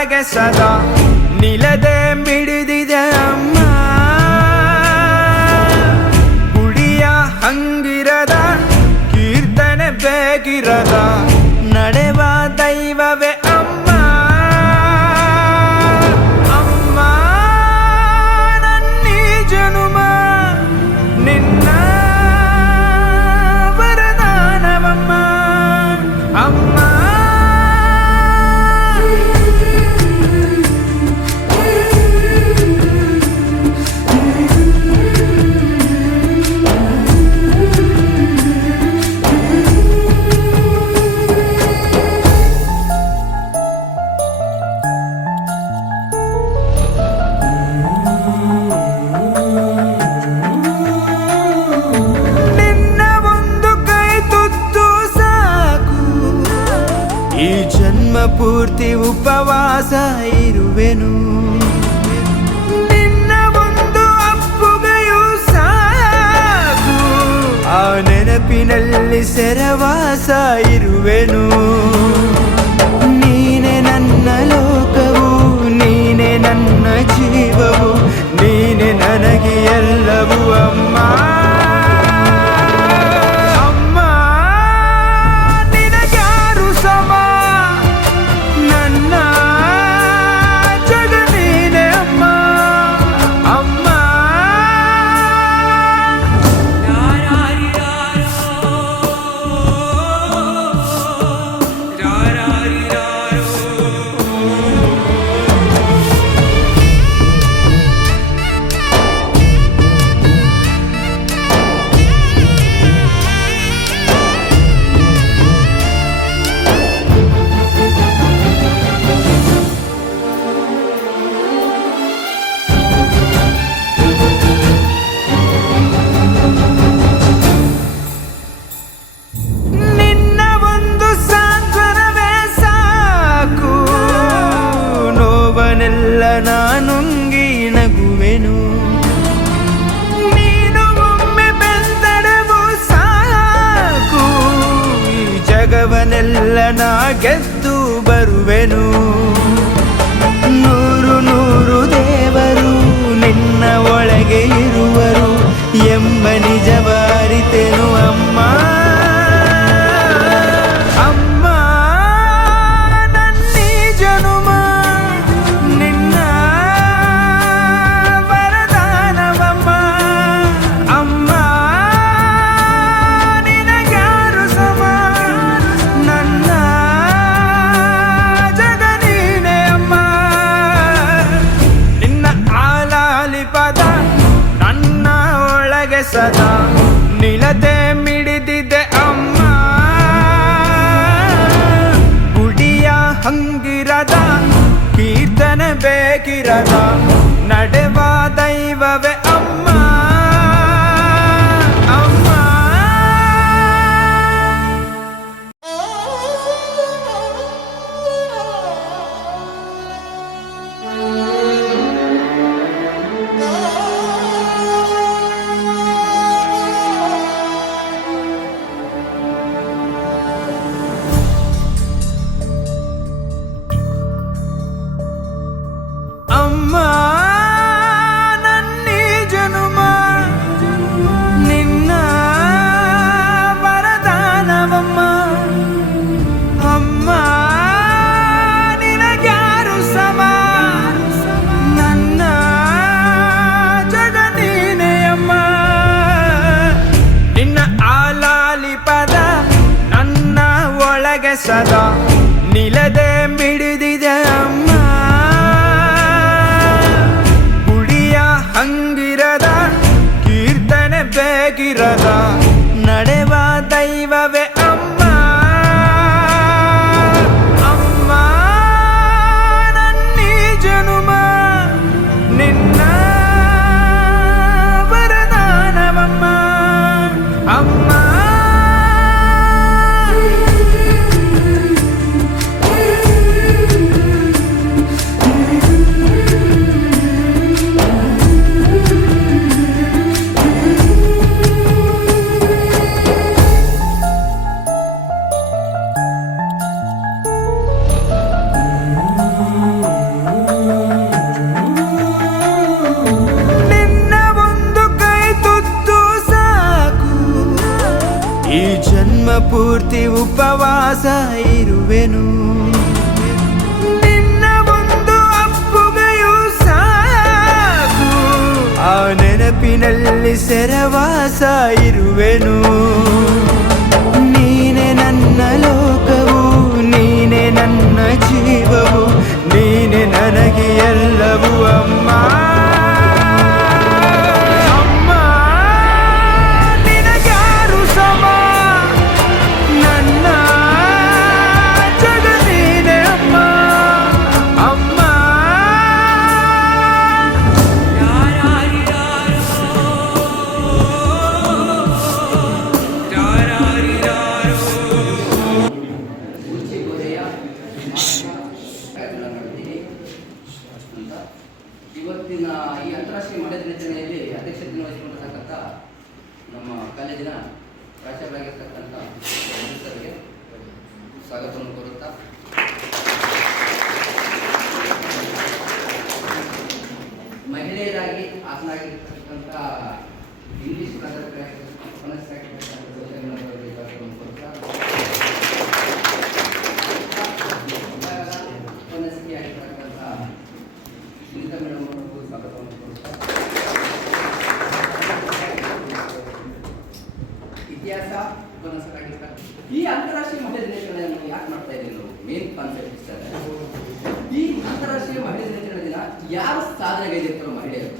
ಒಳಗೆ ಸದಾ ನಿಲದೆ ಮಿಡಿದಿದೆ ಅಮ್ಮ. ಗುಡಿಯ ಹಂಗಿರದ ಕೀರ್ತನೆ ಬೇಕಿರದ ನಡೆವ ದೈವವೇ ಅಮ್ಮ. ಅಮ್ಮ ನನ್ನೀ ಜನುಮ ನಿನ್ನ ವರದಾನವಮ್ಮ. ಅಮ್ಮ ಪೂರ್ತಿ ಉಪವಾಸ ಇರುವೆನು. ನಿನ್ನ ಒಂದು ಅಪ್ಪುಗೆಯೂ ಸಾಕು, ಆ ನೆನಪಿನಲ್ಲಿ ಸೆರವಾಸ ಇರುವೆನು. ನೀನೆ ನನ್ನ ಲೋಕವು, ನೀನೆ ನನ್ನ ಜೀವವು, ನೀನೆ ನನಗೆ ಎಲ್ಲವೂ ಅಮ್ಮ. ನಾನುಂಗಿ ನಗುವೆನು. ನೀನು ಒಮ್ಮೆ ಬೆಂದಡವು ಸಾಕು, ಈ ಜಗವನ್ನೆಲ್ಲ ನಾ ಗೆದ್ದು ಬರುವೆನು. ನೂರು ನೂರು ದೇವರು ನಿನ್ನ ಒಳಗೆ ಇರುವರು ಎಂಬ ನಿಜವ ಅರಿತೆನು ಅಮ್ಮ. ಸದಾ ನಿಲತೆ ಮಿಡಿದಿದೆ ಅಮ್ಮ. ಗುಡಿಯ ಹಂಗಿರದ ಕೀರ್ತನೆ ಬೇಕಿರದ ನಡೆವ ದೈವವೇ ಅಮ್ಮ. ಅಮ್ಮ ನನ್ನೀ ಜನುಮ ನಿನ್ನ ವರದಾನವಮ್ಮ. ಅಮ್ಮ ನಿನಗ್ಯಾರು ಸಮ, ನನ್ನ ಜಗ ನೀನೇ ಅಮ್ಮ. ನಿನ್ನ ಆಲಾಲಿ ಪದ ನನ್ನ ಒಳಗೆ ಸದಾ ನಿಲದೆ ಮಿಡಿದಿದೆ ಅಮ್ಮ. ಹಂಗಿರದ ಕೀರ್ತನೆ ಬೇಕಿರದ ನಡೆವ ದೈವವೇ ಅಮ್ಮ. ಅಮ್ಮ ನನ್ನೀ ಜನುಮ ನಿನ್ನ ವರದಾನವಮ್ಮ. ಅಮ್ಮ ಪೂರ್ತಿ ಉಪವಾಸ ಇರುವೆನು. ನಿನ್ನ ಒಂದು ಅಪ್ಪುಗೆಯೂ ಸಾಕು, ಆ ನೆನಪಿನಲ್ಲಿ ಸೆರವಾಸ ಇರುವೆನು. ನೀನೆ ನನ್ನ ಲೋಕವು, ನೀನೆ ನನ್ನ ಜೀವವು, ನೀನೆ ನನಗೆ ಎಲ್ಲವೂ ಅಮ್ಮ. ಅಮ್ಮ ನಿನಗ್ಯಾರು ಸಮ, ನನ್ನ ಜಗ ನೀನೆ ಅಮ್ಮ. ಅಮ್ಮ ಇವತ್ತಿನ ಈ ಅಂತಾರಾಷ್ಟ್ರೀಯ ಮಹಿಳಾ ದಿನಾಚರಣೆಯಲ್ಲಿ ಅಧ್ಯಕ್ಷತೆ ವಹಿಸಿಕೊಂಡಿರ್ತಕ್ಕಂಥ ನಮ್ಮ ಕಾಲೇಜಿನ ಪ್ರಾಚಾರ್ಯರಾಗಿರ್ತಕ್ಕಂಥ ಸರಿಗೆ ಸ್ವಾಗತವನ್ನು ಕೋರುತ್ತಾ, ಮಹಿಳೆಯರಾಗಿ ಆಸನಾಗಿರ್ತಕ್ಕಂಥ ಇಂಗ್ಲಿಷ್ ಉಪನ್ಯಾಸಕಿಯಾಗಿರ್ತಕ್ಕಂಥ ಸುನೀತಾ ಮೇಡಮ್ ಅವರಿಗೂ ಸ್ವಾಗತವನ್ನು ಕೋರುತ್ತಾ, ಇತಿಹಾಸ ಉಪನ್ಯಾಸಕರಾಗಿರ್ತಾರೆ. ಈ ಅಂತಾರಾಷ್ಟ್ರೀಯ ಮಹಿಳಾ ದಿನಾಚರಣೆಯನ್ನು ಯಾಕೆ ಮಾಡ್ತಾ ಇದ್ದೀವಿ ನಾವು? ಮೇನ್ ಕಾನ್ಸೆಪ್ಟ್ ಇಷ್ಟ. ಈ ಅಂತಾರಾಷ್ಟ್ರೀಯ ಮಹಿಳಾ ದಿನಾಚರಣೆ ದಿನ ಯಾರು ಸಾಧನೆಗೈದಿರ್ತಾರೋ ಮಹಿಳೆಯರು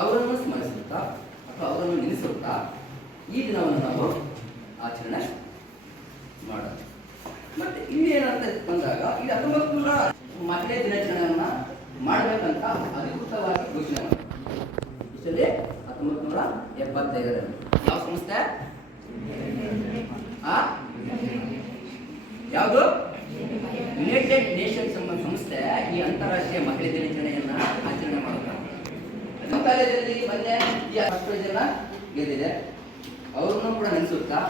ಅವರನ್ನು ಸ್ಮರಿಸುತ್ತಾ ಅಥವಾ ಅವರನ್ನು ನೆನೆಸುತ್ತಾ ಈ ದಿನವನ್ನು ನಾವು ಆಚರಣೆ ಮಾಡೋದು. ಮತ್ತೆ ಇಲ್ಲಿ ಏನಂತ ಬಂದಾಗ ಈ 1900 ಮಹಿಳೆ ದಿನಾಚರಣೆಯನ್ನ ಮಾಡಬೇಕಂತ ಅಧಿಕೃತವಾಗಿ ಘೋಷಣೆ ಮಾಡಿದ್ರು. ಇಷ್ಟಲ್ಲಿ 1975ರಲ್ಲಿ ಯಾವ ಸಂಸ್ಥೆ? ಯಾವುದು? ಯುನೈಟೆಡ್ ನೇಷನ್ಸ್ ಎಂಬ ಸಂಸ್ಥೆ ಈ ಅಂತಾರಾಷ್ಟ್ರೀಯ ಮಹಿಳೆ ದಿನಾಚರಣೆಯನ್ನ ಆಚರಣೆ ಮಾಡುತ್ತಾರೆ. ನಮ್ಮ ಕಾಲೇಜಲ್ಲಿ ಮೊನ್ನೆ ಈ ಫಸ್ಟ್ ಪ್ರೈಸ್ ಅನ್ನ ಗೆದ್ದಿದೆ. ಅವ್ರನ್ನು ಕೂಡ ನೆನೆಸುತ್ತಾ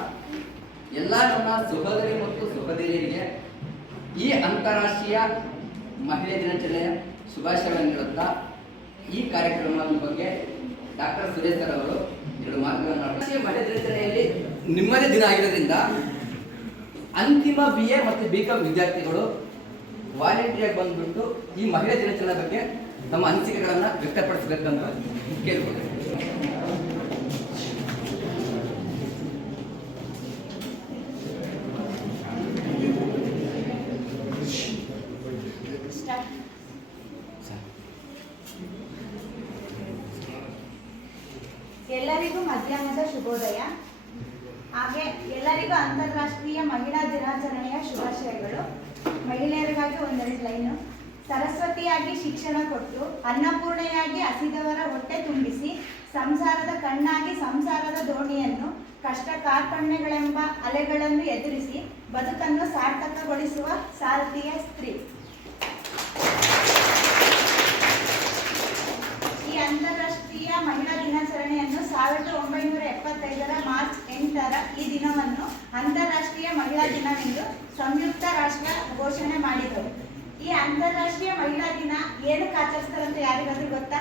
ಎಲ್ಲ ನಮ್ಮ ಸಹೋದರಿ ಮತ್ತು ಸಹೋದರಿಯರಿಗೆ ಈ ಅಂತಾರಾಷ್ಟ್ರೀಯ ಮಹಿಳೆ ದಿನಾಚರಣೆಯ ಶುಭಾಶಯಗಳನ್ನು ನೀಡುತ್ತಾ ಈ ಕಾರ್ಯಕ್ರಮದ ಬಗ್ಗೆ ಡಾಕ್ಟರ್ ಸುರೇಶ್ ಸರ್ ಅವರು 2 ಮಾತುಗಳನ್ನು ಅಂತಾರಾಷ್ಟ್ರೀಯ ಮಹಿಳೆ ದಿನಾಚರಣೆಯಲ್ಲಿ ನಿಮ್ಮದೇ ದಿನ ಆಗಿರೋದ್ರಿಂದ ಅಂತಿಮ BA ಮತ್ತು BCom ವಿದ್ಯಾರ್ಥಿಗಳು ವಾಲಂಟಿಯರ್ ಬಂದ್ಬಿಟ್ಟು ಈ ಮಹಿಳಾ ದಿನಾಚರಣೆ ಬಗ್ಗೆ ತಮ್ಮ ಅನಿಸಿಕೆಗಳನ್ನು ವ್ಯಕ್ತಪಡಿಸಬೇಕಂತ ಕೇಳ್ಕೊಳ್ತೇವೆ. ಎಲ್ಲರಿಗೂ ಮಧ್ಯಾಹ್ನದ ಶುಭೋದಯ. ಹಾಗೆ ಎಲ್ಲರಿಗೂ ಅಂತಾರಾಷ್ಟ್ರೀಯ ಮಹಿಳಾ ದಿನಾಚರಣೆಯ ಶುಭಾಶಯಗಳು. ಮಹಿಳೆಯರಿಗಾಗಿ 1-2 ಲೈನು. ಸರಸ್ವತಿಯಾಗಿ ಶಿಕ್ಷಣ ಕೊಟ್ಟು ಅನ್ನಪೂರ್ಣೆಯಾಗಿ ಹಸಿದವರ ಹೊಟ್ಟೆ ತುಂಬಿಸಿ ಸಂಸಾರದ ಕಣ್ಣಾಗಿ ಸಂಸಾರದ ದೋಣಿಯನ್ನು ಕಷ್ಟ ಕಾರ್ಪಣ್ಯಗಳೆಂಬ ಅಲೆಗಳನ್ನು ಎದುರಿಸಿ ಬದುಕನ್ನು ಸಾರ್ಥಕಗೊಳಿಸುವ ಸಾರಥಿಯ ಸ್ತ್ರೀ. ಈ ಅಂತಾರಾಷ್ಟ್ರೀಯ ಮಹಿಳಾ ದಿನಾಚರಣೆಯನ್ನು 1975ರ ಮಾರ್ಚ್ 8ರ ಈ ದಿನವನ್ನು ಅಂತಾರಾಷ್ಟ್ರೀಯ ಮಹಿಳಾ ದಿನವೆಂದು ಸಂಯುಕ್ತ ರಾಷ್ಟ್ರ ಘೋಷಣೆ ಮಾಡಿದರು. ಈ ಅಂತಾರಾಷ್ಟ್ರೀಯ ಮಹಿಳಾ ದಿನ ಏನಕ್ಕೆ ಆಚರಿಸ್ತಾರಂತ ಯಾರಿಗಾದ್ರೂ ಗೊತ್ತಾ?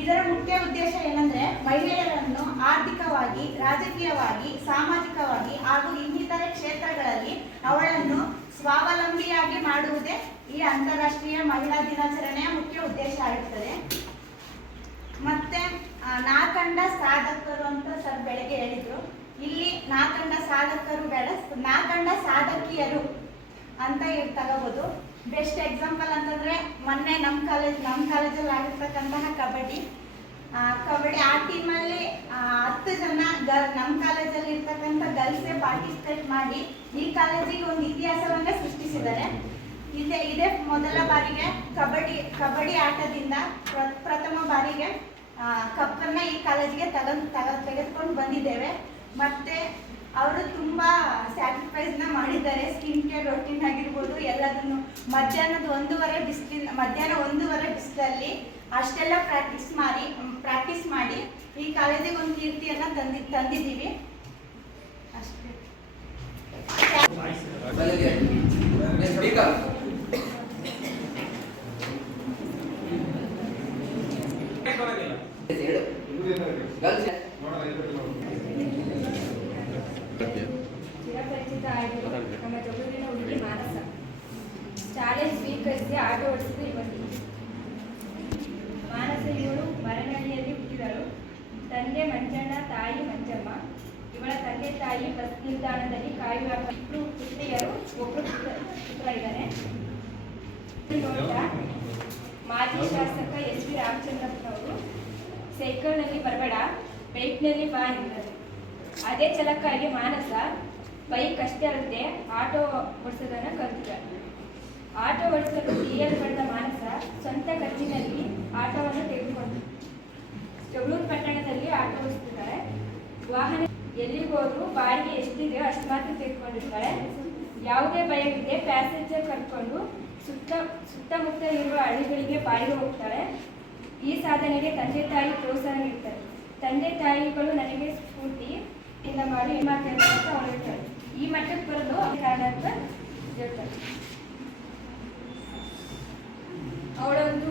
ಇದರ ಮುಖ್ಯ ಉದ್ದೇಶ ಏನಂದ್ರೆ ಮಹಿಳೆಯರನ್ನು ಆರ್ಥಿಕವಾಗಿ, ರಾಜಕೀಯವಾಗಿ, ಸಾಮಾಜಿಕವಾಗಿ ಹಾಗೂ ಇನ್ನಿತರೆ ಕ್ಷೇತ್ರಗಳಲ್ಲಿ ಅವಳನ್ನು ಸ್ವಾವಲಂಬಿಯಾಗಿ ಮಾಡುವುದೇ ಈ ಅಂತಾರಾಷ್ಟ್ರೀಯ ಮಹಿಳಾ ದಿನಾಚರಣೆಯ ಮುಖ್ಯ ಉದ್ದೇಶ ಆಗಿರುತ್ತದೆ. ಮತ್ತೆ ನಾಕಂಡ ಸಾಧಕರು ಅಂತ ಸರ್ ಬೆಳಗ್ಗೆ ಹೇಳಿದ್ರು. ಇಲ್ಲಿ ನಾಕಂಡ ಸಾಧಕರು ಬೇಡ, ನಾಕಂಡ ಸಾಧಕಿಯರು ಅಂತ ತಗೋಬಹುದು. ಬೆಸ್ಟ್ ಎಕ್ಸಾಂಪಲ್ ಅಂತಂದ್ರೆ ಮೊನ್ನೆ ನಮ್ಮ ಕಾಲೇಜಲ್ಲಿ ಆಗಿರ್ತಕ್ಕಂತಹ ಕಬಡ್ಡಿ ಆ ಟೀಮಲ್ಲಿ 10 ಜನ ನಮ್ಮ ಕಾಲೇಜಲ್ಲಿ ಇರ್ತಕ್ಕಂಥ ಗರ್ಲ್ಸೇ ಪಾರ್ಟಿಸಿಪೇಟ್ ಮಾಡಿ ಈ ಕಾಲೇಜಿಗೆ ಒಂದು ಇತಿಹಾಸವನ್ನೇ ಸೃಷ್ಟಿಸಿದ್ದಾರೆ. ಇದೇ ಮೊದಲ ಬಾರಿಗೆ ಕಬಡ್ಡಿ ಆಟದಿಂದ ಪ್ರಥಮ ಬಾರಿಗೆ ಕಪ್ಪನ್ನ ಈ ಕಾಲೇಜಿಗೆ ತೆಗೆದುಕೊಂಡು ಬಂದಿದ್ದೇವೆ. ಮತ್ತೆ ಅವರು ತುಂಬಾ ಸ್ಯಾಕ್ರಿಫೈಸ್ನ ಮಾಡಿದ್ದಾರೆ. ಸ್ಕಿನ್ ಕೇರ್ ರೊಟೀನ್ ಆಗಿರ್ಬೋದು ಎಲ್ಲದನ್ನು. ಮಧ್ಯಾಹ್ನ 1:15 ಬಿಸಿಲಲ್ಲಿ ಅಷ್ಟೆಲ್ಲ ಪ್ರಾಕ್ಟೀಸ್ ಮಾಡಿ ಈ ಕಾಲೇಜಿಗೆ ಒಂದು ಕೀರ್ತಿಯನ್ನ ತಂದಿದ್ದೀವಿ ಅಷ್ಟೇ. ಗರ್ಲ್ಸ್ ಸ್ವೀಕರಿಸಿ ಆಟೋ ಓಡಿಸಿದ ಯುವತಿ. ಮಾನಸ ಇವಳು ಮರನಹಳ್ಳಿಯಲ್ಲಿ ಹುಟ್ಟಿದಳು. ತಂದೆ ಮಂಜಣ್ಣ, ತಾಯಿ ಮಂಜಮ್ಮ. ಇವಳ ತಂದೆ ತಾಯಿ ಬಸ್ ನಿಲ್ದಾಣದಲ್ಲಿ ಕಾಯುವ ಇಬ್ಬರು ಪುತ್ರಿಯರು, ಒಬ್ಬರು ಪುತ್ರ ಇದ್ದಾರೆ. ಮಾಜಿ ಶಾಸಕ ಎಸ್ ವಿ ರಾಮಚಂದ್ರಪ್ಪನವರು ಸೈಕಲ್ನಲ್ಲಿ ಬರಬೇಡ, ಬೈಕ್ನಲ್ಲಿ ಬಾ ಎಂದರು. ಅದೇ ಛಲಕ್ಕಾಗಿ ಮಾನಸ ಬೈಕ್ ಅಷ್ಟೇ ಅಲ್ಲದೆ ಆಟೋ ಓಡಿಸೋದನ್ನು ಕಲಿತಿದ್ದಾರೆ. ಆಟೋ ಓಡಿಸಲು ಸಿಎಲ್ ಪಡೆದ ಮಾನಸ ಸ್ವಂತ ಖರ್ಚಿನಲ್ಲಿ ಆಟೋವನ್ನು ತೆಗೆದುಕೊಂಡು ಜಗಳೂರು ಪಟ್ಟಣದಲ್ಲಿ ಆಟೋ ಓಡಿಸ್ತಿದ್ದಾರೆ. ವಾಹನ ಎಲ್ಲಿಗೋದ್ರು ಬಾಡಿಗೆ ಎಷ್ಟಿದೆಯೋ ಅಷ್ಟು ಮಾತ್ರ ತೆಗೆದುಕೊಂಡಿರ್ತಾರೆ. ಯಾವುದೇ ಭಯವಿದೆ ಪ್ಯಾಸೆಂಜರ್ ಕರ್ಕೊಂಡು ಸುತ್ತಮುತ್ತ ಇರುವ ಹಳ್ಳಿಗಳಿಗೆ ಬಾಡಿಗೆ ಹೋಗ್ತಾರೆ. ಈ ಸಾಧನೆಗೆ ತಂದೆ ತಾಯಿ ಪ್ರೋತ್ಸಾಹ ನೀಡ್ತಾರೆ. ತಂದೆ ತಾಯಿಗಳು ನನಗೆ ಸ್ಫೂರ್ತಿ ಇಂದ ಮಾಡಿ ಈ ಮಾತನ್ನು ಅಂತ ಅವ್ರು ಹೇಳ್ತಾರೆ. ಈ ಮಟ್ಟಕ್ಕೆ ಬರೋದು ಕಾರಣ ಅಂತ ಹೇಳ್ತಾರೆ. ಅವಳೊಂದು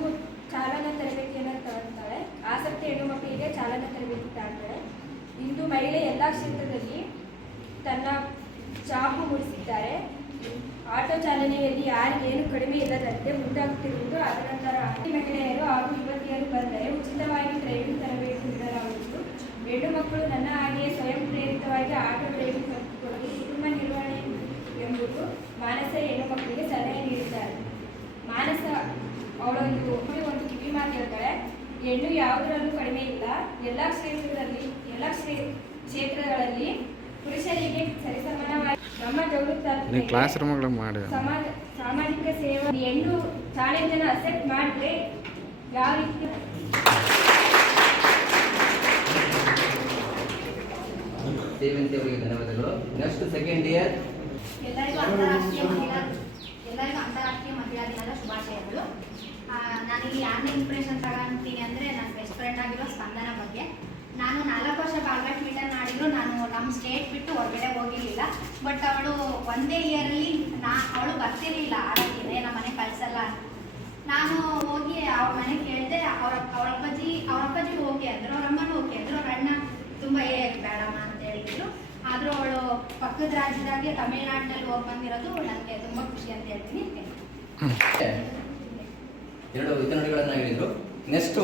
ಚಾಲನಾ ತರಬೇತಿಯನ್ನು ತಗೊಳ್ತಾಳೆ. ಆಸಕ್ತಿ ಹೆಣ್ಣು ಮಕ್ಕಳಿಗೆ ಚಾಲನಾ ತರಬೇತಿ ತಗೊಳ್ತಾಳೆ. ಇಂದು ಮಹಿಳೆ ಎಲ್ಲ ಕ್ಷೇತ್ರದಲ್ಲಿ ತನ್ನ ಛಾಪು ಮೂಡಿಸಿದ್ದಾರೆ. ಆಟೋ ಚಾಲನೆಯಲ್ಲಿ ಯಾರಿಗೇನು ಕಡಿಮೆ ಇಲ್ಲದಂತೆ ಮುಂದಾಗುತ್ತಿರುವುದು. ಅದರ ನಂತರ ಮಹಿಳೆಯರು ಹಾಗೂ ಯುವತಿಯರು ಬಂದರೆ ಉಚಿತವಾಗಿ ಡ್ರೈವಿಂಗ್ ತರಬೇತಿ ನೀಡಲಾಗುವುದು. ಹೆಣ್ಣು ಮಕ್ಕಳು ನನ್ನ ಹಾಗೆಯೇ ಸ್ವಯಂ ಪ್ರೇರಿತವಾಗಿ ಆಟೋ ಡ್ರೈವಿಂಗ್ ಕಲಿತುಕೊಳ್ಳಲು ಕುಟುಂಬ ನಿರ್ವಹಣೆ ಎಂಬುದು ಮಾನಸ ಹೆಣ್ಣು ಮಕ್ಕಳಿಗೆ ಸಲಹೆ ನೀಡಿದ್ದಾರೆ. ಮಾನಸ ಅವಳೊಂದು ಕಿವಿ ಮಾತು ಹೇಳ್ತಾಳೆ. ಹೆಣ್ಣು ಯಾವುದರಲ್ಲೂ ಕಡಿಮೆ ಇಲ್ಲ. ಎಲ್ಲ ಕ್ಷೇತ್ರಗಳಲ್ಲಿ ಪುರುಷರಿಗೆ ಸರಿಸಮಾನವಾಗಿ ನಮ್ಮ ಜಗತ್ತು ಸಾಮಾಜಿಕ ಸೇವೆ ಹೆಣ್ಣು ಚಾಲೆಂಜನ್ನು ಅಕ್ಸೆಪ್ಟ್ ಮಾಡಿದ್ರೆ ಯಾವ ರೀತಿ ಸೇವಂತಿ ಅವರಿಗೆ ಧನ್ಯವಾದಗಳು. Next second year. ಎಲ್ಲರಿಗೂ ಅಂತಾರಾಷ್ಟ್ರೀಯ ಮಹಿಳಾ ದಿನದ ಶುಭಾಶಯಗಳು. ನಾನಿಲ್ಲಿ ಯಾರನ್ನ ಇಂಪ್ರೆಷನ್ ತಗೊಂತೀನಿ ಅಂದರೆ ನನ್ನ ಬೆಸ್ಟ್ ಫ್ರೆಂಡ್ ಆಗಿರೋ ಸ್ಪಂದನ ಬಗ್ಗೆ. ನಾನು 4 ವರ್ಷ ಬಾಲ್ಗಟ್ ಮೀಟರ್ ಮಾಡಿದ್ರು ನಾನು ನಮ್ಮ ಸ್ಟೇಟ್ ಬಿಟ್ಟು ಹೊರಗಡೆ ಹೋಗಿರಲಿಲ್ಲ. ಬಟ್ ಅವಳು ಒಂದೇ ಇಯರಲ್ಲಿ ಅವಳು ಬರ್ತಿರಲಿಲ್ಲ ಆಡೋಕ್ಕೆ, ನಮ್ಮ ಮನೆ ಕಳಿಸಲ್ಲ. ನಾನು ಹೋಗಿ ಅವ್ರ ಮನೆ ಕೇಳಿದೆ. ಅವ್ರ ಅಪ್ಪಾಜಿ ಓಕೆ ಅಂದರು, ಅವ್ರ ಅಮ್ಮನೂ ಓಕೆ ಅಂದರು. ಅವ್ರ ಅಣ್ಣ ತುಂಬ ಬೇಡಮ್ಮ ಅಂತ ಹೇಳಿದ್ರು. ಆದರೂ ಅವಳು ಪಕ್ಕದ ರಾಜ್ಯದಾಗೆ ತಮಿಳ್ನಾಡಿನಲ್ಲಿ ಹೋಗಿ ಬಂದಿರೋದು ನನಗೆ ತುಂಬ ಖುಷಿ ಅಂತ ಹೇಳ್ತೀನಿ. 2 ವಿತರಣೆಗಳನ್ನು ಹೇಳಿದರು. ನೆಕ್ಸ್ಟು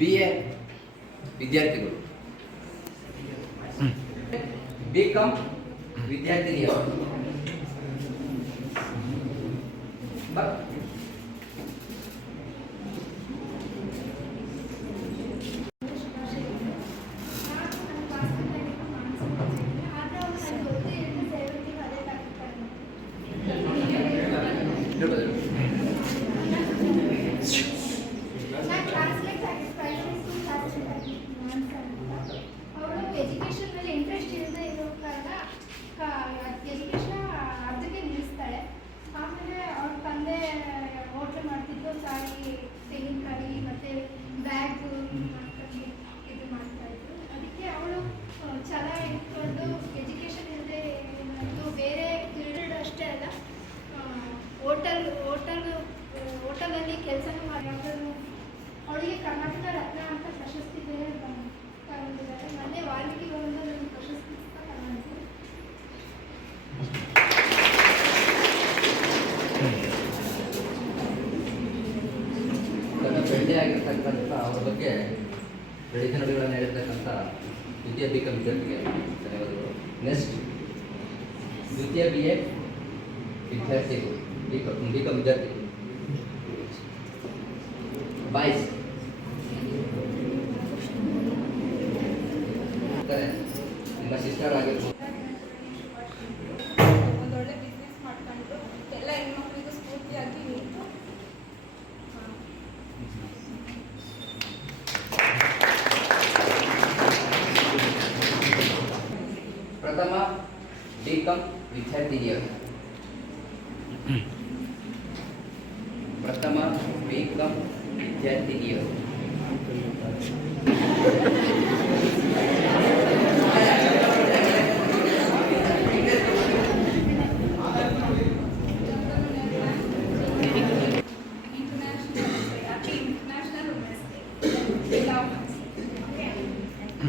BA ವಿದ್ಯಾರ್ಥಿಗಳು, BCom ವಿದ್ಯಾರ್ಥಿನಿಯರು. ಅವಳು ಎಜುಕೇಷನ್ ಮೇಲೆ ಇಂಟ್ರೆಸ್ಟ್ ಇಲ್ಲದೆ ಇರೋ ಕಾರಣ ಎಜುಕೇಷನ್ ಅರ್ಧಕ್ಕೆ ನಿಲ್ಲಿಸ್ತಾಳೆ. ಆಮೇಲೆ ಅವ್ರ ತಂದೆ ಹೋಟ್ಲು ಮಾಡ್ತಿದ್ದು, ತಾಯಿ ತೆಂಗಿನಕಾಯಿ ಮತ್ತು ಬ್ಯಾಗ್ ಮಾಡ್ಕೊಂಡು ಇದು ಮಾಡ್ತಾಯಿದ್ರು. ಅದಕ್ಕೆ ಅವಳು ಛಲ ಇಟ್ಕೊಂಡು ಎಜುಕೇಷನ್ ಇಲ್ಲದೆ ಬೇರೆ ಫೀಲ್ಡ್ ಅಷ್ಟೇ ಅಲ್ಲ, ಹೋಟೆಲಲ್ಲಿ ಕೆಲಸನೂ ಮಾಡಿ ಅವಳಿಗೆ ಕರ್ನಾಟಕ ರತ್ನ ಅಂತ ಪ್ರಶಸ್ತಿ ಬೇರೆ ತಗೊಂಡಿದ್ದಾರೆ. ಮೊನ್ನೆ ವಾಲ್ಮೀಕಿ ಭವನದಲ್ಲಿ ಒಂದು ಪ್ರಶಸ್ತಿ ತಗೊಂಡಿದ್ದಾರೆ. ನನ್ನ ಫ್ರೆಂಡೇ ಆಗಿರ್ತಕ್ಕಂಥ ಅವ್ರ ಬಗ್ಗೆ ಬೆಳಗ್ಗೆ ನುಡಿಗಳನ್ನು ಹೇಳಿರ್ತಕ್ಕಂಥ ದ್ವಿತೀಯ BCom ವಿದ್ಯಾರ್ಥಿಗೆ ಧನ್ಯವಾದಗಳು. ನೆಕ್ಸ್ಟ್ ದ್ವಿತೀಯ BA ವಿದ್ಯಾರ್ಥಿಗಳು, BCom ವಿದ್ಯಾರ್ಥಿಗಳು ಬಾಯ್ಸ್ ನಿಮ್ಮ ಸಿಸ್ಟರ್ ಆಗಿರ್ಬೋದು. ಒಂದೊಳ್ಳೆ ಬಿಸ್ನೆಸ್ ಮಾಡ್ಕೊಂಡು ಎಲ್ಲ ಹೆಣ್ಮಕ್ಳಿಗೂ ಸ್ಫೂರ್ತಿಯಾಗಿ ನಿಂತು ಪ್ರಥಮ BCom ವಿದ್ಯಾರ್ಥಿನಿಯರು, ಪ್ರಥಮ BCom ವಿದ್ಯಾರ್ಥಿನಿಯರು.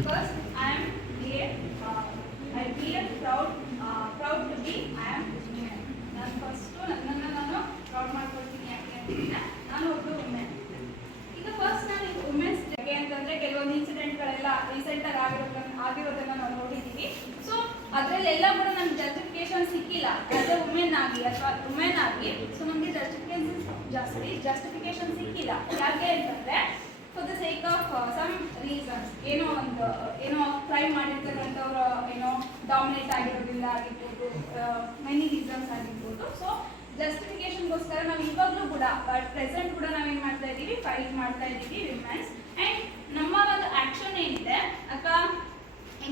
First, I am here. I feel proud to be. I am woman. ನಾನು ಫಸ್ಟು ನನ್ನನ್ನು ನಾನು ಪ್ರೌಡ್ ಮಾಡ್ಕೊಳ್ತೀನಿ. ಯಾಕೆ ಆಸ್ ಎ ವುಮೆನ್ ಆಗಿ ಅಥವಾ ವುಮೆನ್ ಆಗಿ ಸೊ ನಮಗೆ ಜಸ್ಟಿಫಿಕೇಶನ್ ಸಿಕ್ಕಿಲ್ಲ. ಯಾಕೆ ಅಂತಂದರೆ for the sake of some reasons, ಏನೋ ಕ್ರೈಮ್ ಮಾಡಿರ್ತಕ್ಕಂಥವ್ರು ಡಾಮಿನೇಟ್ ಆಗಿರೋದ್ರಿಂದ ಆಗಿರ್ಬೋದು, ಮೆನಿ ರೀಸನ್ಸ್ ಆಗಿರ್ಬೋದು. ಸೊ ಜಸ್ಟಿಫಿಕೇಶನ್ಗೋಸ್ಕರ ನಾವು ಇವಾಗಲೂ ಕೂಡ ಪ್ರೆಸೆಂಟ್ ಕೂಡ ನಾವೇನು ಮಾಡ್ತಾ ಇದ್ದೀವಿ, ಫೈಟ್ ಮಾಡ್ತಾ ಇದ್ದೀವಿ ವಿಮೆನ್ಸ್. ಆ್ಯಂಡ್ ನಮ್ಮ ಒಂದು ಆ್ಯಕ್ಷನ್ ಏನಿದೆ ಅಥವಾ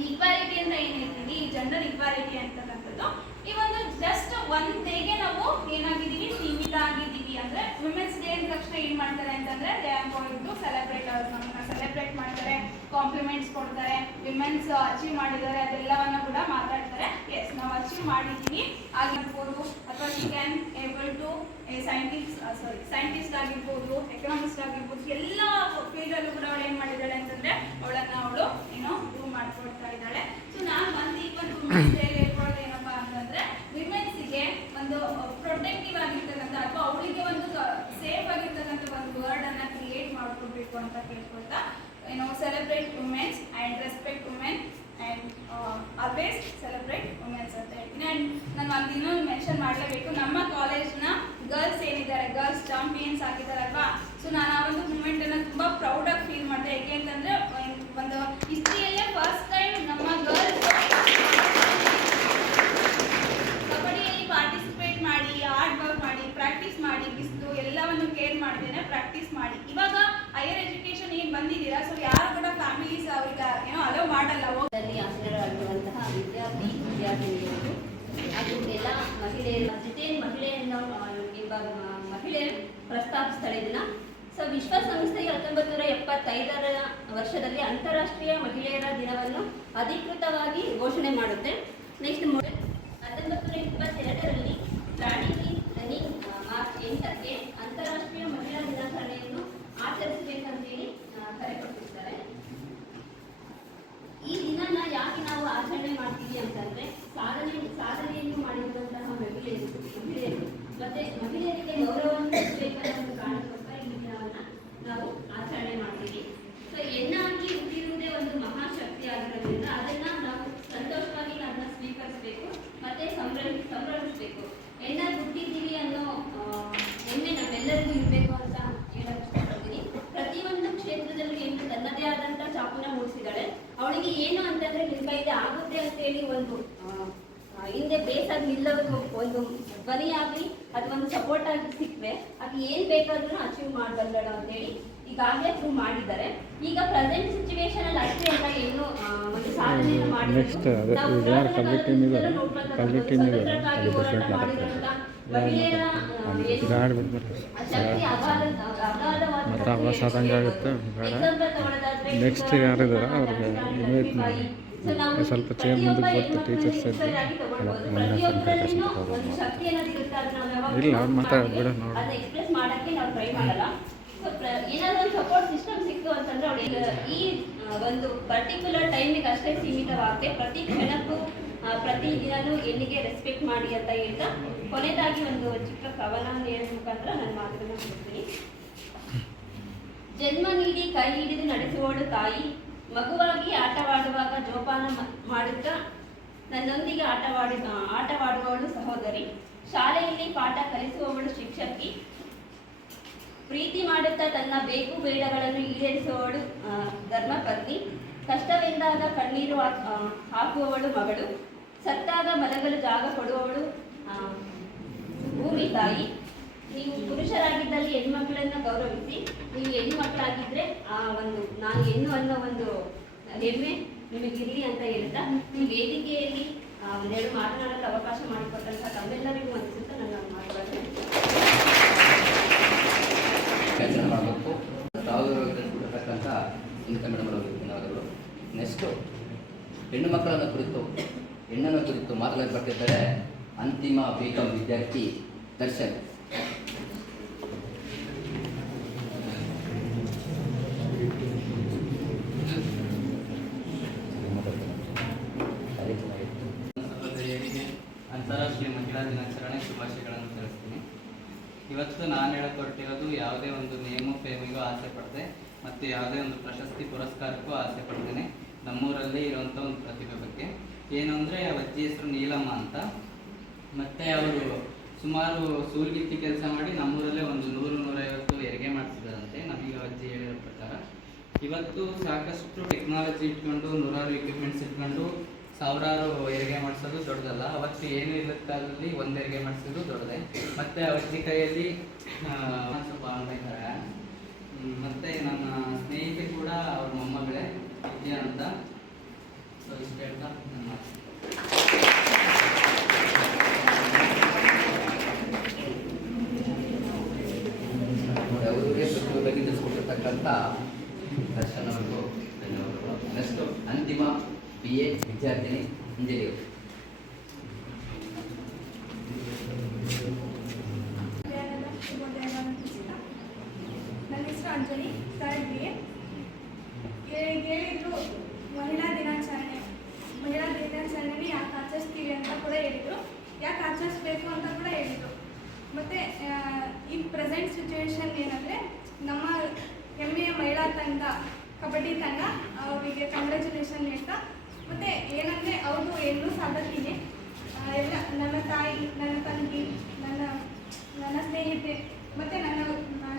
ಇಕ್ವಾಲಿಟಿ ಅಂತ ಏನು ಹೇಳ್ತೀವಿ, ಈ ಜೆಂಡರ್ ಇಕ್ವಾಲಿಟಿ ಅಂತಕ್ಕಂಥದ್ದು ಈ ಒಂದು ಜಸ್ಟ್ ಒನ್ ಡೇಗೆ ನಾವು ಏನಾಗಿದ್ದೀವಿ, ಸೀಮಿತ ಆಗಿದ್ದೀವಿ. ಅಂದರೆ ವುಮೆನ್ಸ್ ಡೇ ಅಂದ ತಕ್ಷಣ ಏನು ಮಾಡ್ತಾರೆ ಅಂತಂದರೆ they are going to celebrate, ನಮ್ಮನ್ನ ಸೆಲೆಬ್ರೇಟ್ ಮಾಡ್ತಾರೆ, ಕಾಂಪ್ಲಿಮೆಂಟ್ಸ್ ಕೊಡ್ತಾರೆ, ವಿಮೆನ್ಸ್ ಅಚೀವ್ ಮಾಡಿದ್ದಾರೆ ಅದೆಲ್ಲವನ್ನು ಕೂಡ ಮಾತಾಡ್ತಾರೆ. ಎಸ್, ನಾವು ಅಚೀವ್ ಮಾಡಿದ್ದೀವಿ ಆಗಿರ್ಬೋದು, ಅಥವಾ she can able to scientist ಆಗಿರ್ಬೋದು, ಎಕನಾಮಿಸ್ಟ್ ಆಗಿರ್ಬೋದು, ಎಲ್ಲ ಫೀಲ್ಡಲ್ಲೂ ಕೂಡ ಅವಳು ಏನು ಮಾಡಿದ್ದಾಳೆ ಅಂತಂದರೆ ಅವಳು ಪ್ರೂವ್ ಮಾಡಿಕೊಡ್ತಾ ಇದ್ದಾಳೆ. ಸೊ ನಾನು ಒಂದು ವುಮೆನ್ಸ್ ಡೇ ಹೇಳ್ಕೊಳ್ಳೋದು ಏನಪ್ಪ ಅಂತಂದರೆ ವಿಮೆನ್ಸಿಗೆ ಒಂದು ಪ್ರೊಟೆಕ್ಟಿವ್ ಆಗಿರ್ತಕ್ಕಂಥ ಅಥವಾ ಅವಳಿಗೆ ಒಂದು ಸೇಫ್ ಆಗಿರ್ತಕ್ಕಂಥ ಒಂದು ವರ್ಡನ್ನು ಕ್ರಿಯೇಟ್ ಮಾಡಿಕೊಡ್ಬೇಕು ಅಂತ ಕೇಳ್ಕೊಳ್ತಾ celebrate womens and respect women and always celebrate womens ಅಂತ ಹೇಳ್ತೀನಿ. ಆ್ಯಂಡ್ ನಾನು ಒಂದು ಇನ್ನೊಂದು ಮೆನ್ಷನ್ ಮಾಡಲೇಬೇಕು, ನಮ್ಮ ಕಾಲೇಜ್ನ ಗರ್ಲ್ಸ್ ಏನಿದ್ದಾರೆ, ಗರ್ಲ್ಸ್ ಚಾಂಪಿಯನ್ಸ್ ಆಗಿದ್ದಾರಲ್ವಾ, ಸೊ ನಾನು ಆ ಒಂದು ಮೂಮೆಂಟನ್ನು ತುಂಬ ಪ್ರೌಡಾಗಿ ಫೀಲ್ ಮಾಡಿದೆ. ಯಾಕೆ ಅಂತಂದರೆ ಒಂದು ಹಿಸ್ಟ್ರಿಯಲ್ಲೇ ಫಸ್ಟ್ ಟೈಮ್ ನಮ್ಮ ಗರ್ಲ್ಸ್ ಕಬಡ್ಡಿಯಲ್ಲಿ ಪಾರ್ಟಿಸಿಪೇಟ್ ಮಾಡಿ, ಹಾರ್ಡ್ ವರ್ಕ್ ಮಾಡಿ, ಪ್ರಾಕ್ಟೀಸ್ ಮಾಡಿ, ಬಿಸಿಲು ಎಲ್ಲವನ್ನು ಕೇರ್ ಮಾಡ್ದೇನೆ ಪ್ರಾಕ್ಟೀಸ್ ಮಾಡಿ ಇವಾಗ ಹೈಯರ್ ಎಜುಕೇಷನ್ ಏನು ಬಂದಿದ್ದೀರಾ, ಸೊ ಯಾರು ಕೂಡ ಫ್ಯಾಮಿಲೀಸ್ ಅವ್ರಿಗೆ ಅಲೋ ಮಾಡಲ್ಲ. ಆಸನರಾಗಿರುವಂತಹ ವಿದ್ಯಾರ್ಥಿನಿಯರು ಹಾಗೂ ಎಲ್ಲ ಮಹಿಳೆಯರ ಮಹಿಳೆಯನ್ನು ಮಹಿಳೆ ಪ್ರಸ್ತಾಪಿಸ್ತಾಳೆ ಇದನ್ನ. ಸೊ ವಿಶ್ವಸಂಸ್ಥೆಯು 1975ರ ವರ್ಷದಲ್ಲಿ ಅಂತಾರಾಷ್ಟ್ರೀಯ ಮಹಿಳೆಯರ ದಿನವನ್ನು ಅಧಿಕೃತವಾಗಿ ಘೋಷಣೆ ಮಾಡುತ್ತೆ. ನೆಕ್ಸ್ಟ್ 1922ರಲ್ಲಿ ರಾಣಿಲಿ ಮಾರ್ಚ್ 8ಕ್ಕೆ ಅಂತಾರಾಷ್ಟ್ರೀಯ ಮಹಿಳಾ ದಿನಾಚರಣೆಯನ್ನು ಆಚರಿಸಬೇಕಂತೇಳಿ ಕರೆ ಕೊಟ್ಟಿರ್ತಾರೆ. ಈ ದಿನನ ಯಾಕೆ ನಾವು ಆಚರಣೆ ಮಾಡ್ತೀವಿ ಅಂತಂದ್ರೆ ಸಾಧನೆಯನ್ನು ಮಾಡಿರುವಂತಹ ಮಹಿಳೆಯರು ಮತ್ತೆ ಮಹಿಳೆಯರಿಗೆ ಗೌರವವನ್ನು ಕೊಡಬೇಕನ್ನೋ ಒಂದು ಕಾರಣಕ್ಕೋಸ್ಕರ ಈ ದಿನವನ್ನ ನಾವು ಆಚರಣೆ ಮಾಡ್ತೀವಿ. ಸೊ ಹೆಣ್ಣಾಗಿ ಹುಟ್ಟಿರುವುದೇ ಒಂದು ಮಹಾಶಕ್ತಿ ಆಗಿರೋದ್ರಿಂದ ಅದನ್ನ ನಾವು ಸಂತೋಷವಾಗಿ ಅದನ್ನ ಸ್ವೀಕರಿಸಬೇಕು ಮತ್ತೆ ಸಂಭ್ರಮಿಸಬೇಕು. ಹೆಣ್ಣಾಗಿ ಹುಟ್ಟಿದ್ದೀವಿ ಅನ್ನೋ ಹೆಮ್ಮೆ ನಮ್ಮೆಲ್ಲರಿಗೂ ಇರಬೇಕು ಅಂತ ಹೇಳಕ್ ಇಷ್ಟಪಡ್ತೀನಿ. ಪ್ರತಿಯೊಂದು ಕ್ಷೇತ್ರದಲ್ಲೂ ಹೆಣ್ಣು ತನ್ನದೇ ಆದಂತ ಚಾಪುನ ಮೂಡಿಸಿದಾಳೆ. ಅವಳಿಗೆ ಏನು ಅಂತಂದ್ರೆ ನಿಮ್ಮ ಕೈಲಿ ಆಗುತ್ತೆ ಅಂತೇಳಿ ಒಂದು ಹಿಂದೆ ಬೇಸಾಗಿ ನಿಲ್ಲೋದು ಒಂದು ಧ್ವನಿಯಾಗಲಿ ಅಥವಾ ಒಂದು ಸಪೋರ್ಟ್ ಆಗಿ ಸಿಕ್ಕರೆ ಅದು ಏನು ಬೇಕಾದ್ರೂ ಅಚೀವ್ ಮಾಡಬಲ್ಲಳು ಅಂತೇಳಿ ಈಗಾಗಲೇ ಪ್ರೂವ್ ಮಾಡಿದ್ದಾರೆ. ಈಗ ಪ್ರೆಸೆಂಟ್ ಸಿಚುವೇಶನ್ ಅಲ್ಲಿ ಅಷ್ಟೇ ಅಲ್ಲ, ಏನು ಒಂದು ಸಾಧನೆಯನ್ನು ಮಾಡಿರೋದು ಮಹಿಳೆಯರ ನೆಕ್ಸ್ಟ್ ಯಾರಿದಾರ ಅವ್ರಿಗೆ ಇನ್ವೈಟ್ ಮಾಡಿ ಸ್ವಲ್ಪ ಚೇರ್ ಮುಂದಕ್ಕೆ ಬರ್ತು ಟೀಚರ್ಸ್ ಇಲ್ಲ ಅವ್ರು ಮಾತಾಡ್ಬೇಡ ನೋಡಿ ಎಕ್ಸ್ಪ್ರೆಸ್ ಮಾಡಕ್ಕೆ ನಾವು ಟ್ರೈ ಮಾಡಲ್ಲ. ಏನಾದ್ರು ಒಂದು ಸಪೋರ್ಟ್ ಸಿಸ್ಟಮ್ ಸಿಕ್ತು ಅಂತಂದ್ರೆ ಅವಳಿಗೆ ಈ ಒಂದು ಪರ್ಟಿಕ್ಯುಲರ್ ಟೈಮಿಗೆ ಅಷ್ಟೇ ಸೀಮಿತವಾಗುತ್ತೆ. ಪ್ರತಿ ಕ್ಷಣಕ್ಕೂ ಪ್ರತಿ ದಿನನೂ ಹೆಣ್ಣಿಗೆ ರೆಸ್ಪೆಕ್ಟ್ ಮಾಡಿ ಅಂತ ಹೇಳ್ತಾ ಕೊನೆಯದಾಗಿ ಒಂದು ಚಿಕ್ಕ ಕವನ ಹೇಳೋ ಮುಖಾಂತರ ನನ್ನ ಮಾತುಗಳನ್ನು ಹೇಳ್ತೀನಿ. ಜನ್ಮ ನೀಡಿ ಕೈ ಹಿಡಿದು ನಡೆಸುವವಳು ತಾಯಿ, ಮಗುವಾಗಿ ಆಟವಾಡುವಾಗ ಜೋಪಾನ ಮಾಡುತ್ತಾ ನನ್ನೊಂದಿಗೆ ಆಟವಾಡುವವಳು ಸಹೋದರಿ, ಶಾಲೆಯಲ್ಲಿ ಪಾಠ ಕಲಿಸುವವಳು ಶಿಕ್ಷಕಿ, ಪ್ರೀತಿ ಮಾಡುತ್ತಾ ತನ್ನ ಬೇಕು ಬೇಡಗಳನ್ನು ಈಡೇರಿಸುವವಳು ಧರ್ಮಪತ್ನಿ, ಕಷ್ಟವೆಂದಾಗ ಕಣ್ಣೀರು ಹಾಕುವವಳು ಮಗಳು, ಸತ್ತಾಗ ಮಲಗಲು ಜಾಗ ಕೊಡುವವಳು ಭೂಮಿ ತಾಯಿ. ನೀವು ಪುರುಷರಾಗಿದ್ದಲ್ಲಿ ಹೆಣ್ಮಕ್ಳನ್ನ ಗೌರವಿಸಿ, ನೀವು ಹೆಣ್ಮಕ್ಳಾಗಿದ್ದರೆ ಆ ಒಂದು ನಾನು ಹೆಣ್ಣು ಅನ್ನೋ ಒಂದು ಹೆಮ್ಮೆ ನಿಮಗಿರಲಿ ಅಂತ ಹೇಳ್ತಾ ಈ ವೇದಿಕೆಯಲ್ಲಿ ಒಂದೆರಡು ಮಾತನಾಡಲು ಅವಕಾಶ ಮಾಡಿಕೊಟ್ಟಂತ ತಮ್ಮೆಲ್ಲರಿಗೂ ಅನಿಸುತ್ತಾ ನನ್ನ ಮಾತುಗಳನ್ನು ಮಾಡಬೇಕು. ತಿಳಿಸ್ಕೊಡ್ತಕ್ಕಂಥ ಇಂಥ ಮೇಡಮ್ ಅವರಿಗೆ ಧನ್ಯವಾದಗಳು. ನೆಕ್ಸ್ಟು ಹೆಣ್ಣು ಮಕ್ಕಳನ್ನು ಹೆಣ್ಣನ್ನು ಕುರಿತು ಮಾತನಾಡಿ ಬರ್ತಿದ್ದಾರೆ ಅಂತಿಮ B.Com ವಿದ್ಯಾರ್ಥಿ ದರ್ಶನ್. ಅಂತಾರಾಷ್ಟ್ರೀಯ ಮಹಿಳಾ ದಿನಾಚರಣೆ ಶುಭಾಶಯಗಳನ್ನು ತಿಳಿಸ್ತೀನಿ. ಇವತ್ತು ನಾನು ಹೇಳಕೊಟ್ಟಿರೋದು ಯಾವುದೇ ಒಂದು ನೇಮು ಫೇಮಿಗೂ ಆಸೆ ಪಡದೆ ಮತ್ತು ಯಾವುದೇ ಒಂದು ಪ್ರಶಸ್ತಿ ಪುರಸ್ಕಾರಕ್ಕೂ ಆಸೆ ಪಡ್ತೇನೆ. ನಮ್ಮೂರಲ್ಲಿ ಇರುವಂಥ ಒಂದು ಪ್ರತಿಭೆ ಬಗ್ಗೆ ಏನು ಅಂದರೆ ಅವಜ್ಜಿ ಹೆಸರು ನೀಲಮ್ಮ ಅಂತ. ಮತ್ತು ಅವರು ಸುಮಾರು ಸೂಲ್ಗಿತ್ತಿ ಕೆಲಸ ಮಾಡಿ ನಮ್ಮೂರಲ್ಲೇ ಒಂದು 100-150 ಹೆರಿಗೆ ಮಾಡಿಸಿದಾರಂತೆ. ನಮಗೆ ಅಜ್ಜಿ ಹೇಳಿರೋ ಪ್ರಕಾರ ಇವತ್ತು ಸಾಕಷ್ಟು ಟೆಕ್ನಾಲಜಿ ಇಟ್ಕೊಂಡು ನೂರಾರು ಎಕ್ವಿಪ್ಮೆಂಟ್ಸ್ ಇಟ್ಕೊಂಡು ಸಾವಿರಾರು ಹೆರಿಗೆ ಮಾಡಿಸೋದು ದೊಡ್ಡದಲ್ಲ. ಅವತ್ತು ಏನು ಇರುತ್ತಲ್ಲಿ ಒಂದು ಹೆರಿಗೆ ಮಾಡಿಸೋದು ದೊಡ್ಡದೇ. ಮತ್ತು ಅವಜ್ಜಿ ಕೈಯಲ್ಲಿ ಸ್ವಲ್ಪ ಇದ್ದಾರೆ. ಮತ್ತು ನನ್ನ ಸ್ನೇಹಿತೆ ಕೂಡ ಅವ್ರ ಮೊಮ್ಮಗಳೇ ವಿದ್ಯಾ ಅಂತ. ಸೊ ಇಷ್ಟು ಹೇಳ್ತಾ ನನ್ನ ಮಾತು. ಅವರಿಗೆ ಪ್ರತಿಭೆ ಬಗ್ಗೆ ತಿಳಿಸ್ಕೊಟ್ಟಿರ್ತಕ್ಕಂಥ ದರ್ಶನವನ್ನು ಧನ್ಯವಾದಗಳು. ನೆಕ್ಸ್ಟ್ ಅಂತಿಮ BA ವಿದ್ಯಾರ್ಥಿನಿ ಅಂಜಲಿ ಅವರು. ನನ್ನ ಹೆಸರು ಅಂಜಲಿ, 3rd BA. ಹೇಳಿದ್ರು ಮಹಿಳಾ ದಿನಾಚರಣೆಗೆ ಯಾಕೆ ಆಚರಿಸ್ತೀವಿ ಅಂತ ಕೂಡ ಹೇಳಿದರು, ಯಾಕೆ ಆಚರಿಸ್ಬೇಕು ಅಂತ ಕೂಡ ಹೇಳಿದರು. ಮತ್ತು ಈ ಪ್ರೆಸೆಂಟ್ ಸಿಚುವೇಶನ್ ಏನಂದರೆ ನಮ್ಮ ಹೆಮ್ಮೆಯ ಮಹಿಳಾ ತಂಡ, ಕಬಡ್ಡಿ ತಂಡ, ಅವರಿಗೆ ಕಂಗ್ರ್ಯಾಚುಲೇಷನ್ ಹೇಳ್ತಾ. ಮತ್ತು ಏನಂದರೆ ಅವರು ಎಲ್ಲೂ ಸಾಧಕೀನಿ, ಎಲ್ಲ ನನ್ನ ತಾಯಿ, ನನ್ನ ತಂಗಿ, ನನ್ನ ಸ್ನೇಹಿತೆ ಮತ್ತು ನನ್ನ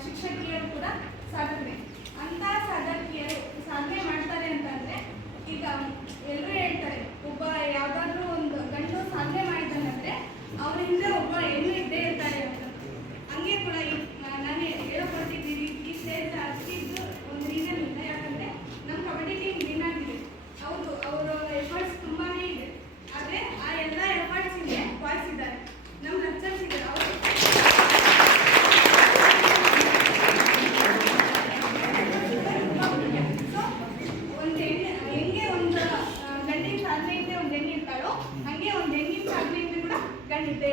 ಶಿಕ್ಷಕಿಯರು ಕೂಡ ಸಾಧಕರೇ. ಅಂಥ ಸಾಧಕಿಯರು ಸಾಧನೆ ಮಾಡ್ತಾರೆ ಅಂತಂದರೆ, ಈಗ ಎಲ್ಲರೂ ಹೇಳ್ತಾರೆ ಒಬ್ಬ ಯಾವುದಾದ್ರೂ ಒಂದು ಗಂಡು ಸಾಧನೆ ಮಾಡಿದ್ದಾನಂದರೆ ಅವನ ಹಿಂದೆ ಒಬ್ಬ ಹೆಣ್ಣು ಇದ್ದೇ ಇರ್ತಾರೆ ಅಂತ. ಹಂಗೆ ಕೂಡ ನಾನು ಹೇಳ್ಕೊಟ್ಟಿದ್ದೀನಿ. ಈ ಸ್ಟೇಜ್ ಹಚ್ಚಿದ್ದು ಒಂದು ರೀಸನ್ ಇಲ್ಲ, ಯಾಕಂದರೆ ನಮ್ಮ ಕಬಡ್ಡಿ ಟೀಮ್ ವಿನ್ ಆಗಿದೆ. ಹೌದು, ಅವರ ಎಫರ್ಟ್ಸ್ ತುಂಬಾ ಇದೆ, ಆದರೆ ಆ ಎಲ್ಲ ಎಫರ್ಟ್ಸ್ ಹಿಂದೆ ಬಾಯ್ಸ್ ಇದ್ದಾರೆ, ನಮ್ಮ ಲೆಕ್ಚರ್ಸ್ ಇದ್ದಾರೆ. ಅವರು ಸೊ ಒಂದು ಹೆಂಗೆ ಒಂದು ಗಂಡಿನ ಸಾಧನೆ ಇದ್ದರೆ ಒಂದು ಹೆಣ್ಣು ಇರ್ತಾಳೋ, ಹಾಗೆ ಒಂದು ಹೆಣ್ಣಿನ ಸಾಧನೆ ಇದ್ದರೆ ಕೂಡ ಗಂಡಿದ್ದೇ.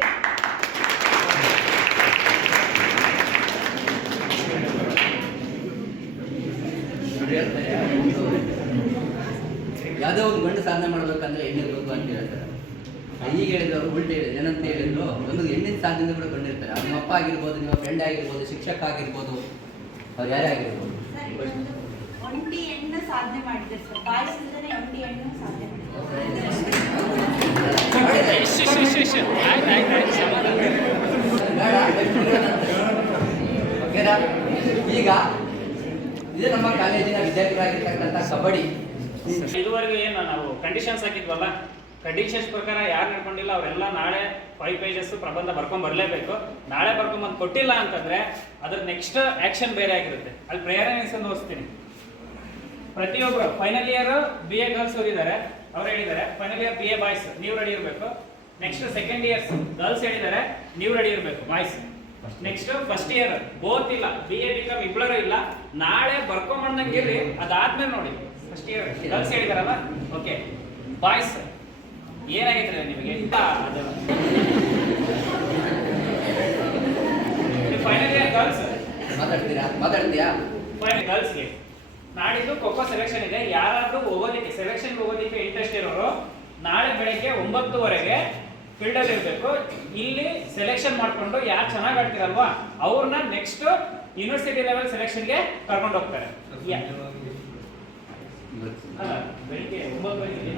ಯಾವುದೋ ಒಂದು ಗಂಡು ಸಾಧನೆ ಮಾಡಬೇಕಂದ್ರೆ ಹೆಣ್ಣಿರ್ಬೇಕು ಅಂತ ಹೇಳ್ತಾರೆ. ಈಗ ಹೇಳಿದವರು ಉಲ್ಟೆ ಹೇಳಿದ್ರು. ಏನಂತ ಹೇಳಿದ್ರು, ಒಂದು ಹೆಣ್ಣಿನ ಸಾಧನೆ ಕೂಡ ಗಂಡಿರ್ತಾರೆ. ಅದು ನಿಮ್ಮ ಅಪ್ಪ ಆಗಿರ್ಬೋದು, ನಿಮ್ಮ ಫ್ರೆಂಡ್ ಆಗಿರ್ಬೋದು, ಶಿಕ್ಷಕ ಆಗಿರ್ಬೋದು, ಅವ್ರು ಯಾರೇ ಆಗಿರ್ಬೋದು. ಒಂಟಿ ಹೆಣ್ಣು ಸಾಧನೆ ಮಾಡಿದೆ ಸರ್, ಬಾಯ್ಸ್ ಇಲ್ಲದೆ ಒಂಟಿ ಹೆಣ್ಣು ಸಾಧನೆ ಮಾಡಿದೆ. ಓಕೆನಾ? ಈಗ ಇದು ನಮ್ಮ ಕಾಲೇಜಿನ ವಿದ್ಯಾರ್ಥಿಗಳಾಗಿರ್ತಕ್ಕಂಥ ಕಬಡ್ಡಿ. ಇದುವರೆಗೂ ಏನು ನಾವು ಕಂಡೀಷನ್ಸ್ ಹಾಕಿದ್ವಲ್ಲ, ಕಂಡೀಷನ್ಸ್ ಪ್ರಕಾರ ಯಾರು ನಡ್ಕೊಂಡಿಲ್ಲ ಅವರೆಲ್ಲ ನಾಳೆ 5 pages ಪ್ರಬಂಧ ಬರ್ಕೊಂಡ್ ಬರಲೇಬೇಕು. ನಾಳೆ ಬರ್ಕೊಂಬಂದು ಕೊಟ್ಟಿಲ್ಲ ಅಂತಂದ್ರೆ ಅದ್ರ ನೆಕ್ಸ್ಟ್ ಆಕ್ಷನ್ ಬೇರೆ ಆಗಿರುತ್ತೆ. ಅಲ್ಲಿ ಪ್ರೇರಣೆ ಓದಿಸ್ತೀನಿ. ಪ್ರತಿಯೊಬ್ಬರು ಫೈನಲ್ ಇಯರ್ BA ಗರ್ಲ್ಸ್ ಓದಿದ್ದಾರೆ, ಅವ್ರು ಹೇಳಿದ್ದಾರೆ ಫೈನಲ್ ಇಯರ್ BA ಬಾಯ್ಸ್ ನೀವು ರೆಡಿ ಇರಬೇಕು. ನೆಕ್ಸ್ಟ್ ಸೆಕೆಂಡ್ ಇಯರ್ಸ್ ಗರ್ಲ್ಸ್ ಹೇಳಿದ್ದಾರೆ ನೀವು ರೆಡಿ ಇರಬೇಕು boys. Next first year both ಇಲ್ಲ, BA BCom ಇಬ್ಬರು ಇಲ್ಲ. ನಾಳೆ ಬರ್ಕೊಂಬಂದಂಗೆ ಇರ್ರಿ, ಅದಾದ್ಮೇಲೆ ನೋಡಿ. ಫಸ್ಟ್ ಇಯರ್ ಗರ್ಲ್ಸ್ ಹೇಳಿದಾರಲ್ಲ, ಓಕೆ. ಬಾಯ್ಸ್ ಏನಾಗಿದ್ರೆ ನಿಮಗೆ ಫೈನಲ್ ಇಯರ್ ಗರ್ಲ್ಸ್ ಮಾತಾಡ್ತೀಯಾ? ಫೈನಲ್ ಗರ್ಲ್ಸ್ಗೆ ನಾಡಿದ್ದು ಖೋಖೋ ಸೆಲೆಕ್ಷನ್ ಇದೆ. ಯಾರಾದ್ರೂ ಹೋಗೋದಕ್ಕೆ ಸೆಲೆಕ್ಷನ್ ಹೋಗೋದಕ್ಕೆ ಇಂಟ್ರೆಸ್ಟ್ ಇರೋರು ನಾಳೆ ಬೆಳಗ್ಗೆ 9:00 ಫೀಲ್ಡ್ ಅಲ್ಲಿ ಇರಬೇಕು. ಇಲ್ಲಿ ಸೆಲೆಕ್ಷನ್ ಮಾಡ್ಕೊಂಡು ಯಾರು ಚೆನ್ನಾಗಿ ಆಡ್ತಿರಲ್ವಾ ಅವ್ರನ್ನ ನೆಕ್ಸ್ಟ್ ಯೂನಿವರ್ಸಿಟಿ ಲೆವೆಲ್ ಸೆಲೆಕ್ಷನ್ಗೆ ಕರ್ಕೊಂಡು ಹೋಗ್ತಾರೆ. ಬೆಳಿಗ್ಗೆ 9:00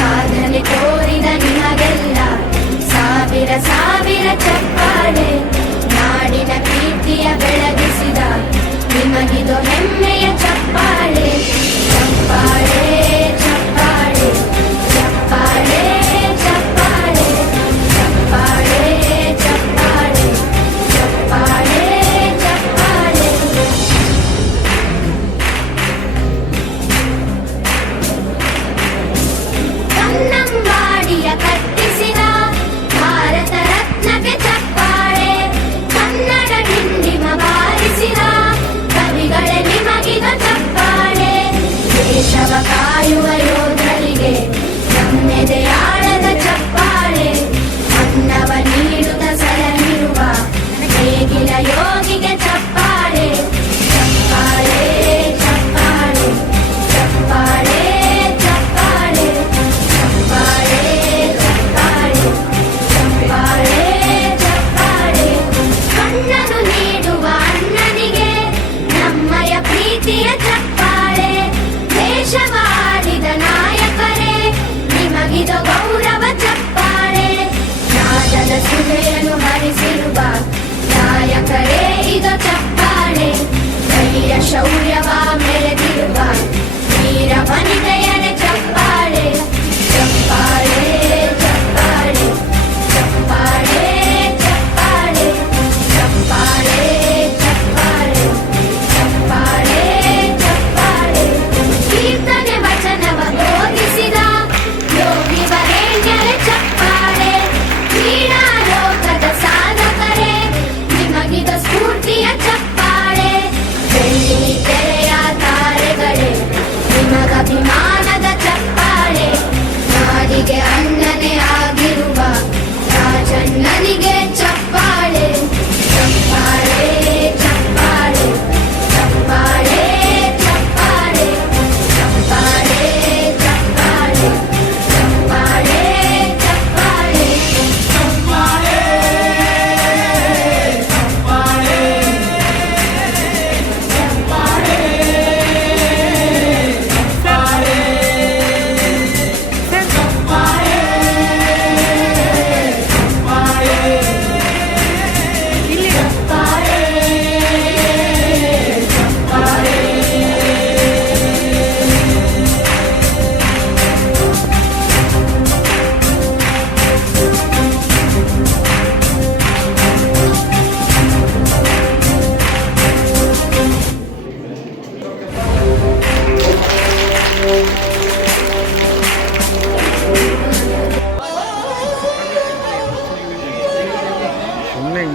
ಸಾಧನೆ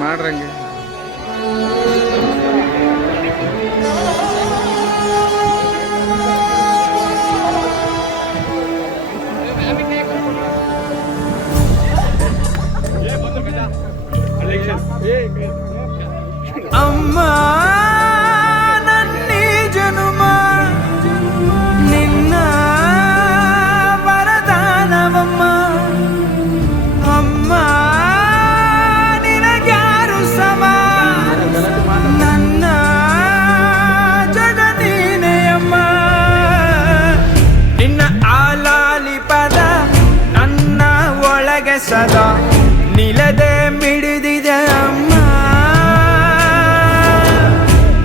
ಮಾಡ್ರಂಗೆ. ಅಮ್ಮ ನನ್ನಿ ಜನುಮ ನಿನ್ನ ವರದಾನವಮ್ಮ. ಅಮ್ಮ ನಿನಗ್ಯಾರು ಸಮ, ನನ್ನ ಜಗ ನೀನೇ ಅಮ್ಮ. ನಿನ್ನ ಆಲಾಲಿ ಪದ ನನ್ನ ಒಳಗೆ ಸದಾ ನಿಲದೆ ಮಿಡಿದಿದೆ ಅಮ್ಮ.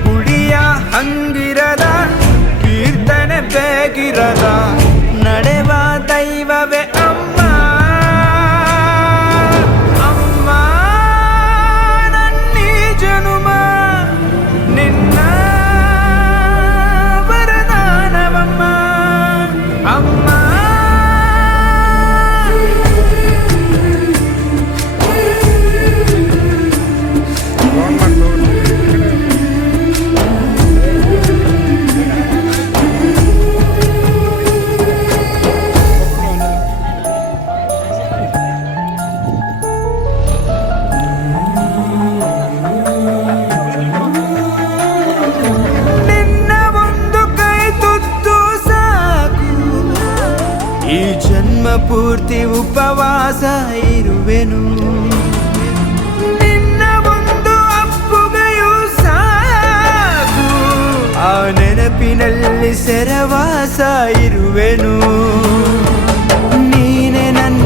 ಗುಡಿಯ ಹಂಗಿರದ ಕೀರ್ತನೆ ಬೇಗಿರದ ನಡೆವ ದೈವವೇ ಅಮ್ಮ. ಅಮ್ಮ ನನ್ನೀ ಜನುಮ ನಿನ್ನ ವರದಾನವಮ್ಮ. ಅಮ್ಮ ನಿನ್ನ ಒಂದು ಕೈ ತುತ್ತು ಸಾಕು, ಈ ಜನ್ಮ ಪೂರ್ತಿ ಉಪವಾಸ ಇರುವೆನು. ನಿನ್ನ ಒಂದು ಅಪ್ಪುಗೆಯೂ ಸಾಕು, ಆ ನೆನಪಿನಲ್ಲಿ ಸೆರವಾಸ ಇರುವೆನು. ನೀನೆ ನನ್ನ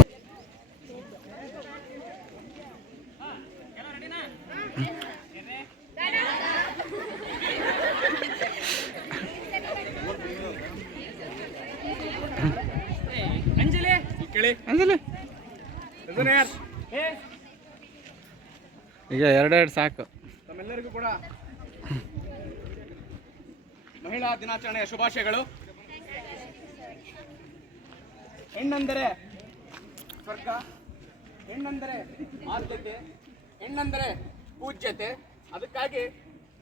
ಈಗ ಎರಡೆರಡು ಸಾಕು. ತಮ್ಮೆಲ್ಲರಿಗೂ ಕೂಡ ಮಹಿಳಾ ದಿನಾಚರಣೆಯ ಶುಭಾಶಯಗಳು. ಹೆಣ್ಣೆಂದರೆ ಸ್ವರ್ಗ, ಹೆಣ್ಣೆಂದರೆ ಆದ್ಯತೆ, ಹೆಣ್ಣೆಂದರೆ ಪೂಜ್ಯತೆ. ಅದಕ್ಕಾಗಿ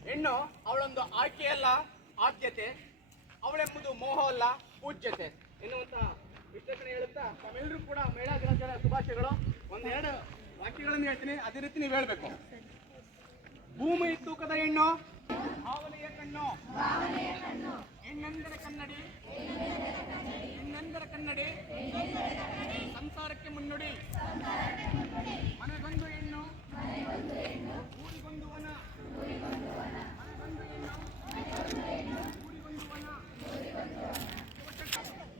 ಹೆಣ್ಣು ಅವಳೊಂದು ಆಯ್ಕೆಯಲ್ಲ, ಆದ್ಯತೆ. ಅವಳೆಂಬುದು ಮೋಹ ಅಲ್ಲ, ಪೂಜ್ಯತೆ ಎನ್ನುವಂತಹ ವಿಶ್ಲೇಷಣೆ ಹೇಳುತ್ತಾ ತಾವೆಲ್ಲರೂ ಕೂಡ ಮಹಿಳಾ ದಿನಾಚರಣೆಯ ಶುಭಾಶಯಗಳು. ಒಂದೆರಡು ವಾಕ್ಯಗಳನ್ನು ಹೇಳ್ತೀನಿ, ಅದೇ ರೀತಿ ನೀವು ಹೇಳಬೇಕು. ಭೂಮಿ ತೂಕದ ಹೆಣ್ಣು, ಹಾವಲಿಯ ಕಣ್ಣು, ಹೆಣ್ಣೆಂದರೆ ಕನ್ನಡಿ, ಹೆಣ್ಣೆಂದರೆ ಕನ್ನಡಿ, ಸಂಸಾರಕ್ಕೆ ಮುನ್ನುಡಿ. ಮನೆಗೊಂದು ಹೆಣ್ಣು, ಊರಿಗೊಂದು ವನ, ಮನೆಗೊಂದು ಹೆಣ್ಣು, ಊರಿಗೊಂದು ವನ.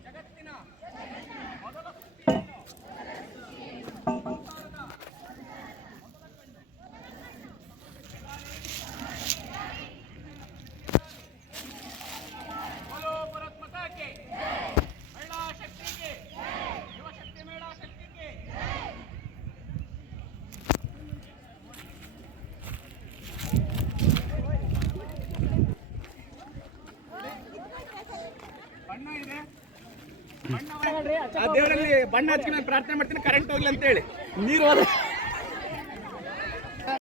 ಜಗತ್ತಿನ ಮೊದಲ ಸೃಷ್ಟಿ ಹೆಣ್ಣು, ಸಂಸಾರದ ಮೊದಲ ಕಣ್ಣು. बोलो भारत माता के, महिला शक्ति के, युवा शक्ति महिला शक्ति के. ಬಣ್ಣ ಇದೆ, ಆ ದೇವರಲ್ಲಿ ಬಣ್ಣ ಹಚ್ಚಿ ನಾನು ಪ್ರಾರ್ಥನೆ ಮಾಡ್ತೀನಿ, ಕರೆಂಟ್ ಹೋಗ್ಲಿ ಅಂತ ಹೇಳಿ. ನೀರು